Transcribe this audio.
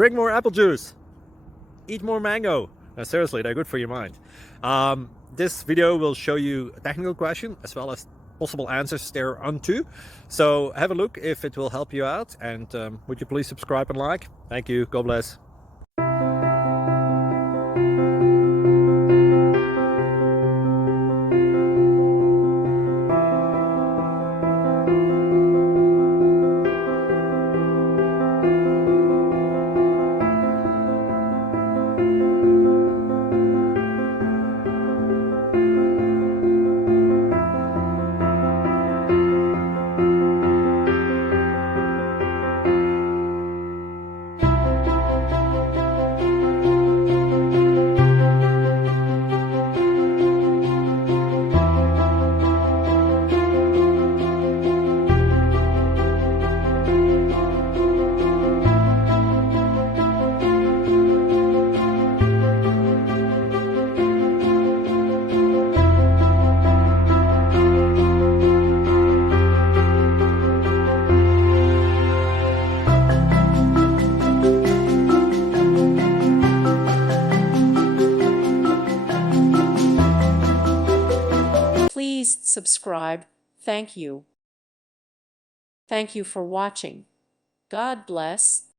Drink more apple juice. Eat more mango. No, seriously, they're good for your mind. This video will show you a technical question as well as possible answers thereunto. So have a look if it will help you out, and would you please subscribe and like? Thank you. God bless. Please subscribe. Thank you. Thank you for watching. God bless.